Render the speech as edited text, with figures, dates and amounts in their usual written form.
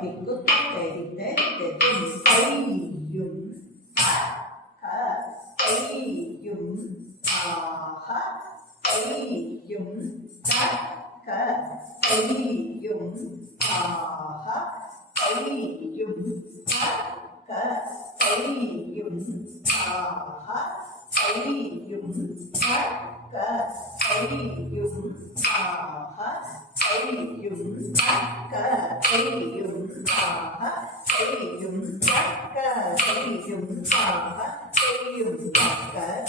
திக்கு தெரிந்த கையும் கையும் ஆக கையும் கையும் ஆக கையும் கையும் ஆக கையும் கையும் ஆக கையும் கையும் ஆக கையும் கையும் ஆக கையும்